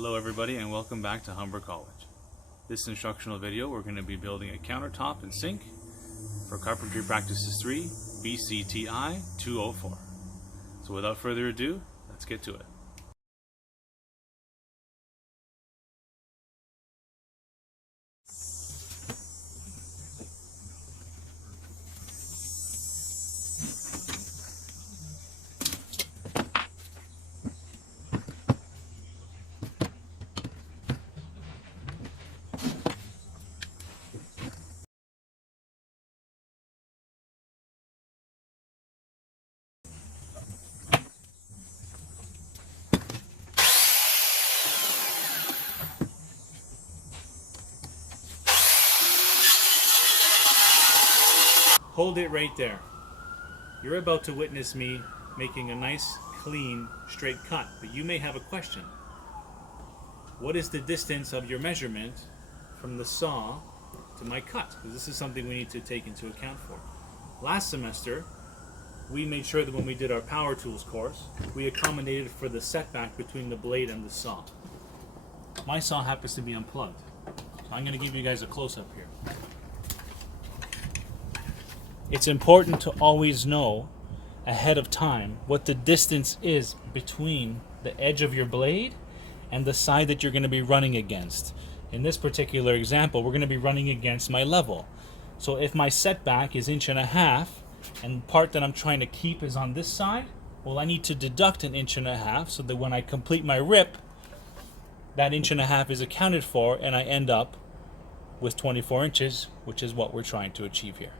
Hello everybody and welcome back to Humber College. This instructional video we're going to be building a countertop and sink for Carpentry Practices 3 BCTI 204. So without further ado, let's get to it. Hold it right there. You're about to witness me making a nice, clean, straight cut, but you may have a question. What is the distance of your measurement from the saw to my cut? Because this is something we need to take into account for. Last semester, we made sure that when we did our power tools course, we accommodated for the setback between the blade and the saw. My saw happens to be unplugged, so I'm going to give you guys a close-up here. It's important to always know ahead of time what the distance is between the edge of your blade and the side that you're going to be running against. In this particular example, we're going to be running against my level. So if my setback is 1.5 inches and the part that I'm trying to keep is on this side, well, I need to deduct 1.5 inches so that when I complete my rip, that 1.5 inches is accounted for and I end up with 24 inches, which is what we're trying to achieve here.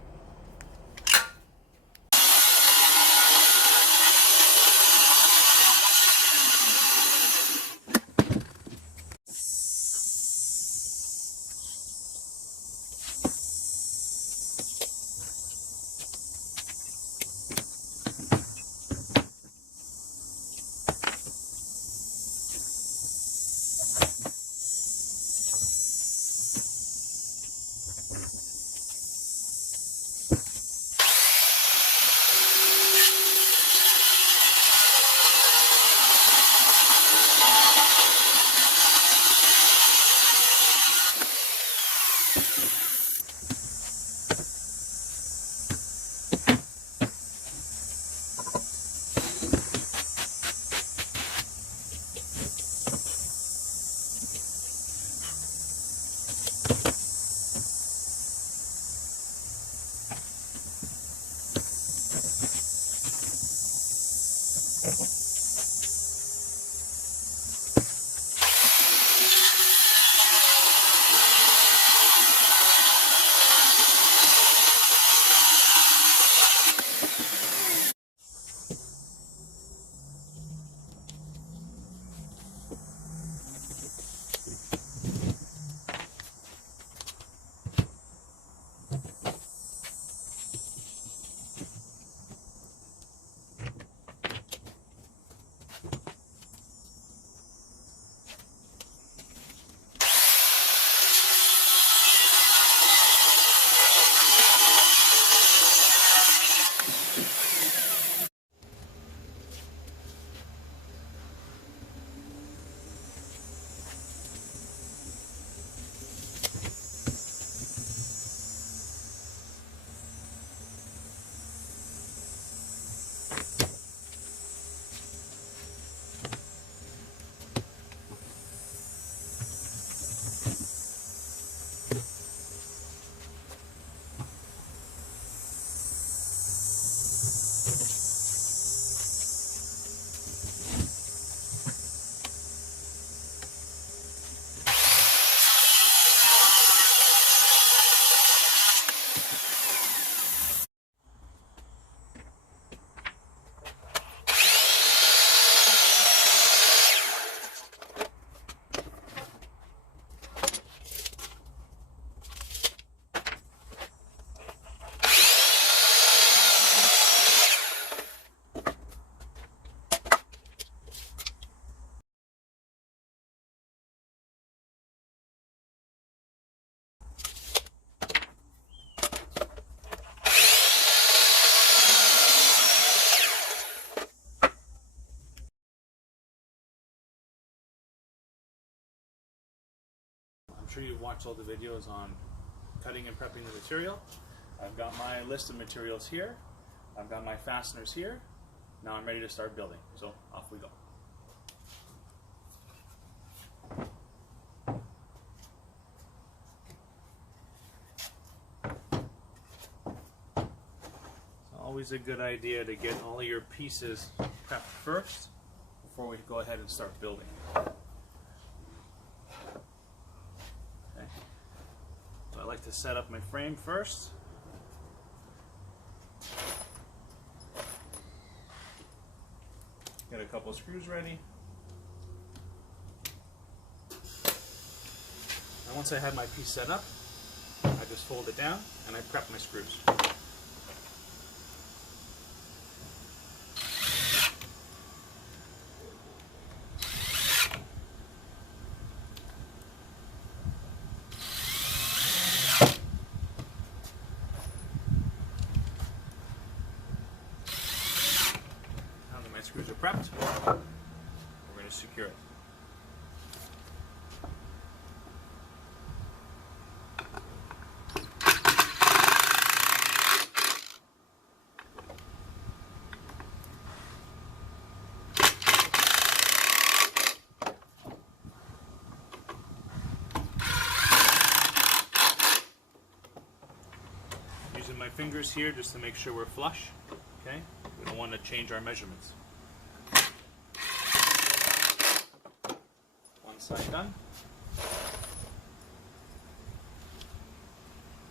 sure you've watched all the videos on cutting and prepping the material. I've got my list of materials here. I've got my fasteners here. Now I'm ready to start building. So off we go. It's always a good idea to get all of your pieces prepped first before we go ahead and start building. Okay. So I like to set up my frame first. Get a couple of screws ready. And once I have my piece set up, I just fold it down and I prep my screws. Screws are prepped, we're going to secure it. Using my fingers here just to make sure we're flush. Okay, we don't want to change our measurements. Side done.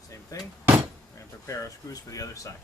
Same thing. We're going to prepare our screws for the other side.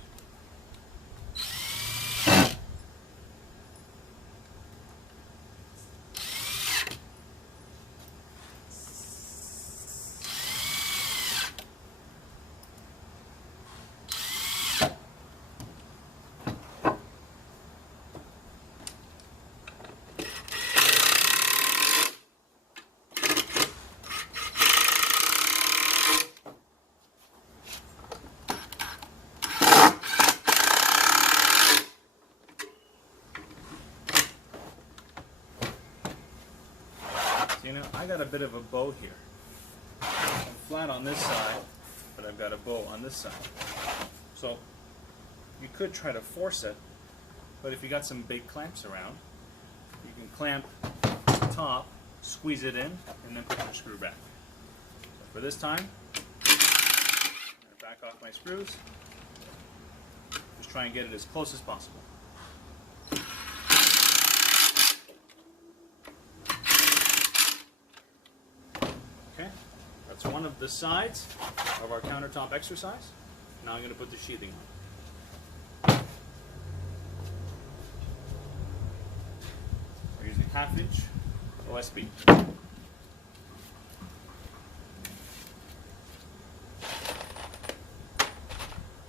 You know, I got a bit of a bow here. I'm flat on this side, but I've got a bow on this side. So you could try to force it, but if you got some big clamps around, you can clamp the top, squeeze it in, and then put your screw back. So for this time, I'm going to back off my screws. Just try and get it as close as possible. Okay, that's one of the sides of our countertop exercise. Now I'm going to put the sheathing on. We're using 1/2 inch OSB.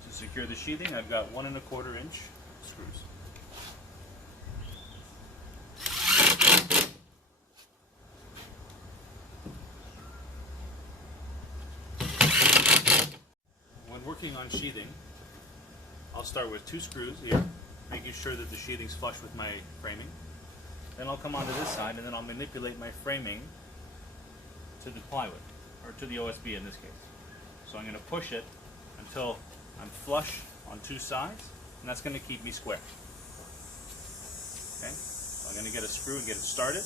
To secure the sheathing, I've got 1 1/4 inch screws. Working on sheathing, I'll start with 2 screws here, making sure that the sheathing's flush with my framing. Then I'll come onto this side and then I'll manipulate my framing to the plywood, or to the OSB in this case. So I'm going to push it until I'm flush on 2 sides, and that's going to keep me square. Okay, so I'm going to get a screw and get it started.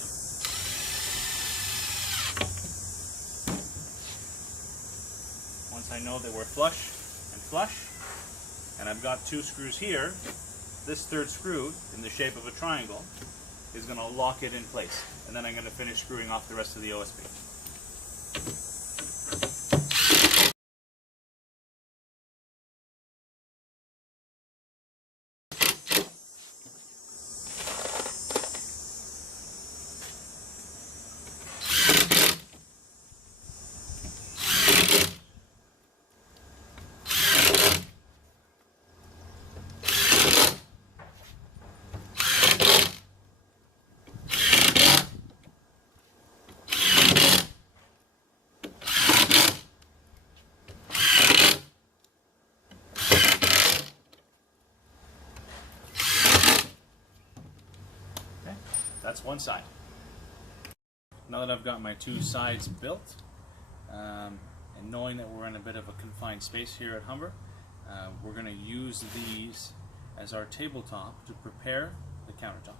Once I know that we're flush and flush, and I've got 2 screws here, this 3rd screw in the shape of a triangle is going to lock it in place, and then I'm going to finish screwing off the rest of the OSB. That's one side. Now that I've got my 2 sides built, And knowing that we're in a bit of a confined space here at Humber, we're going to use these as our tabletop to prepare the countertop.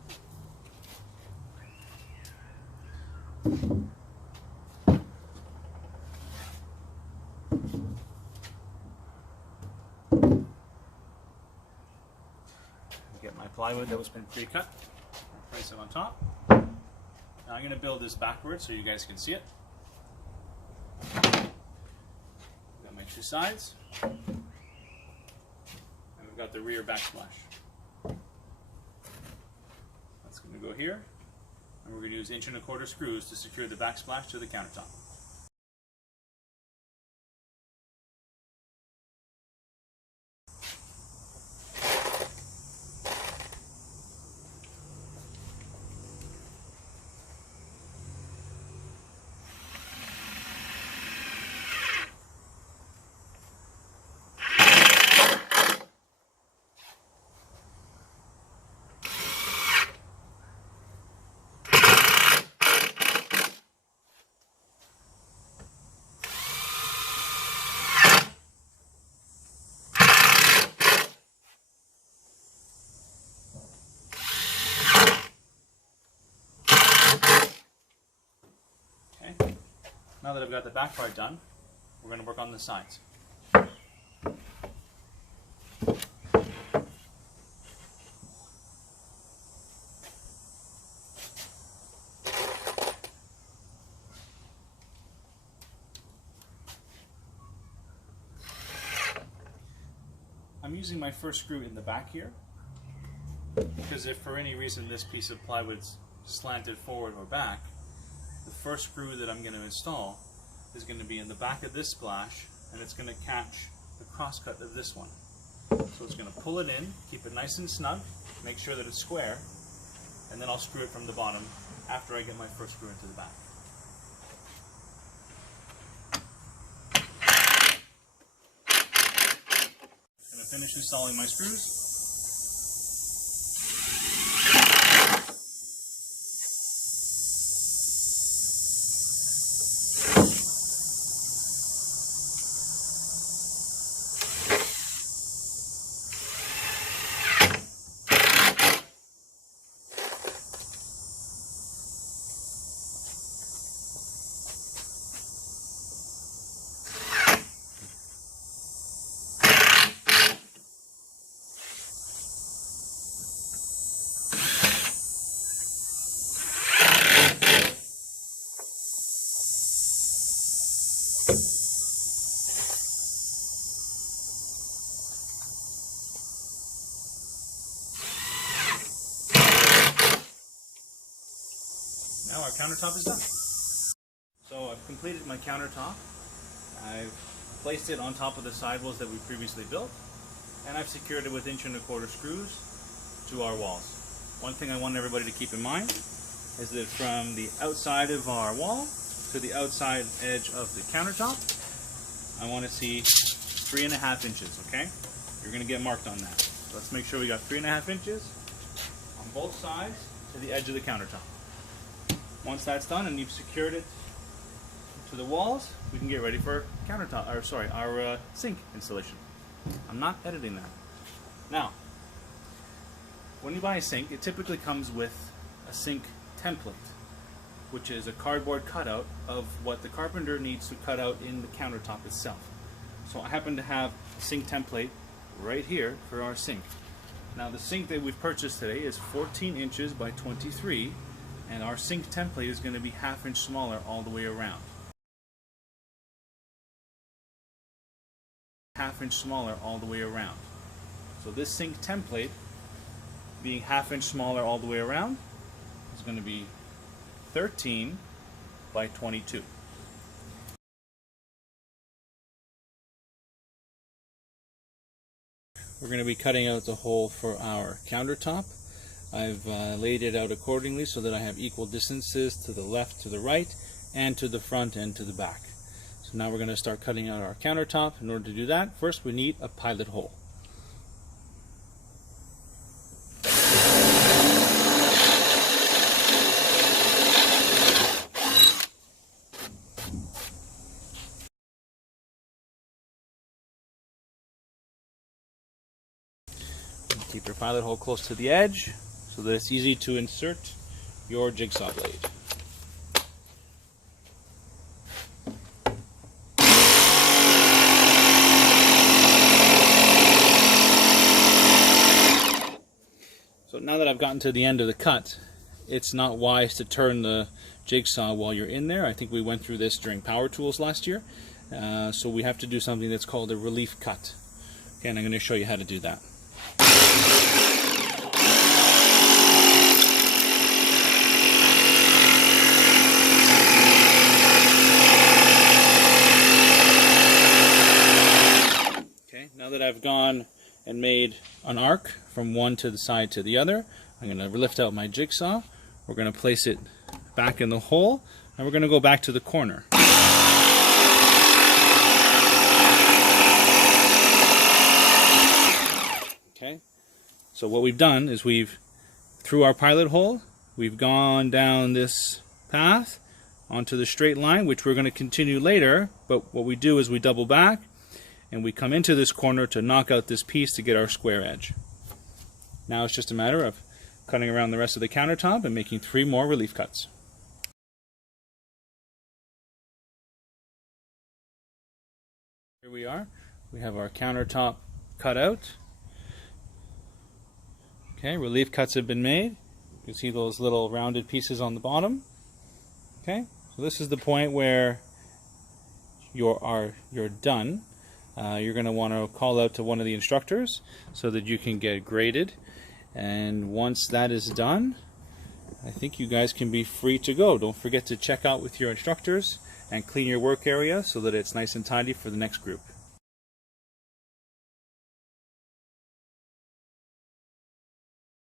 Get my plywood that was been pre-cut, place it on top. Now I'm going to build this backwards so you guys can see it. Got my two sides, and we've got the rear backsplash. That's going to go here, and we're going to use 1 1/4" screws to secure the backsplash to the countertop. Now that I've got the back part done, we're going to work on the sides. I'm using my first screw in the back here, because if for any reason this piece of plywood's slanted forward or back, the first screw that I'm going to install is going to be in the back of this splash, and it's going to catch the crosscut of this one. So it's going to pull it in, keep it nice and snug, make sure that it's square, and then I'll screw it from the bottom after I get my first screw into the back. I'm going to finish installing my screws. Now our countertop is done. So I've completed my countertop. I've placed it on top of the sidewalls that we previously built, and I've secured it with 1 1/4" screws to our walls. One thing I want everybody to keep in mind is that from the outside of our wall to the outside edge of the countertop, I want to see 3.5 inches, okay? You're going to get marked on that. So let's make sure we got 3.5 inches on both sides to the edge of the countertop. Once that's done and you've secured it to the walls, we can get ready for our sink installation. I'm not editing that. Now, when you buy a sink, it typically comes with a sink template, which is a cardboard cutout of what the carpenter needs to cut out in the countertop itself. So I happen to have a sink template right here for our sink. Now the sink that we've purchased today is 14 inches by 23, and our sink template is going to be 1/2 inch smaller all the way around. 1/2 inch smaller all the way around. So this sink template, being 1/2 inch smaller all the way around, is going to be 13 by 22. We're going to be cutting out the hole for our countertop. I've laid it out accordingly so that I have equal distances to the left, to the right, and to the front and to the back. So now we're going to start cutting out our countertop. In order to do that, first we need a pilot hole. Keep your pilot hole close to the edge so that it's easy to insert your jigsaw blade. So now that I've gotten to the end of the cut, it's not wise to turn the jigsaw while you're in there. I think we went through this during Power Tools last year. So we have to do something that's called a relief cut. Okay, and I'm going to show you how to do that. Okay, now that I've gone and made an arc from one to the side to the other, I'm going to lift out my jigsaw. We're going to place it back in the hole, and we're going to go back to the corner. Okay, so what we've done is through our pilot hole, we've gone down this path onto the straight line, which we're going to continue later, but what we do is we double back, and we come into this corner to knock out this piece to get our square edge. Now it's just a matter of cutting around the rest of the countertop and making 3 more relief cuts. Here we are. We have our countertop cut out. Okay, relief cuts have been made. You can see those little rounded pieces on the bottom. Okay, so this is the point where you're done. You're going to want to call out to one of the instructors so that you can get graded. And once that is done, I think you guys can be free to go. Don't forget to check out with your instructors and clean your work area so that it's nice and tidy for the next group.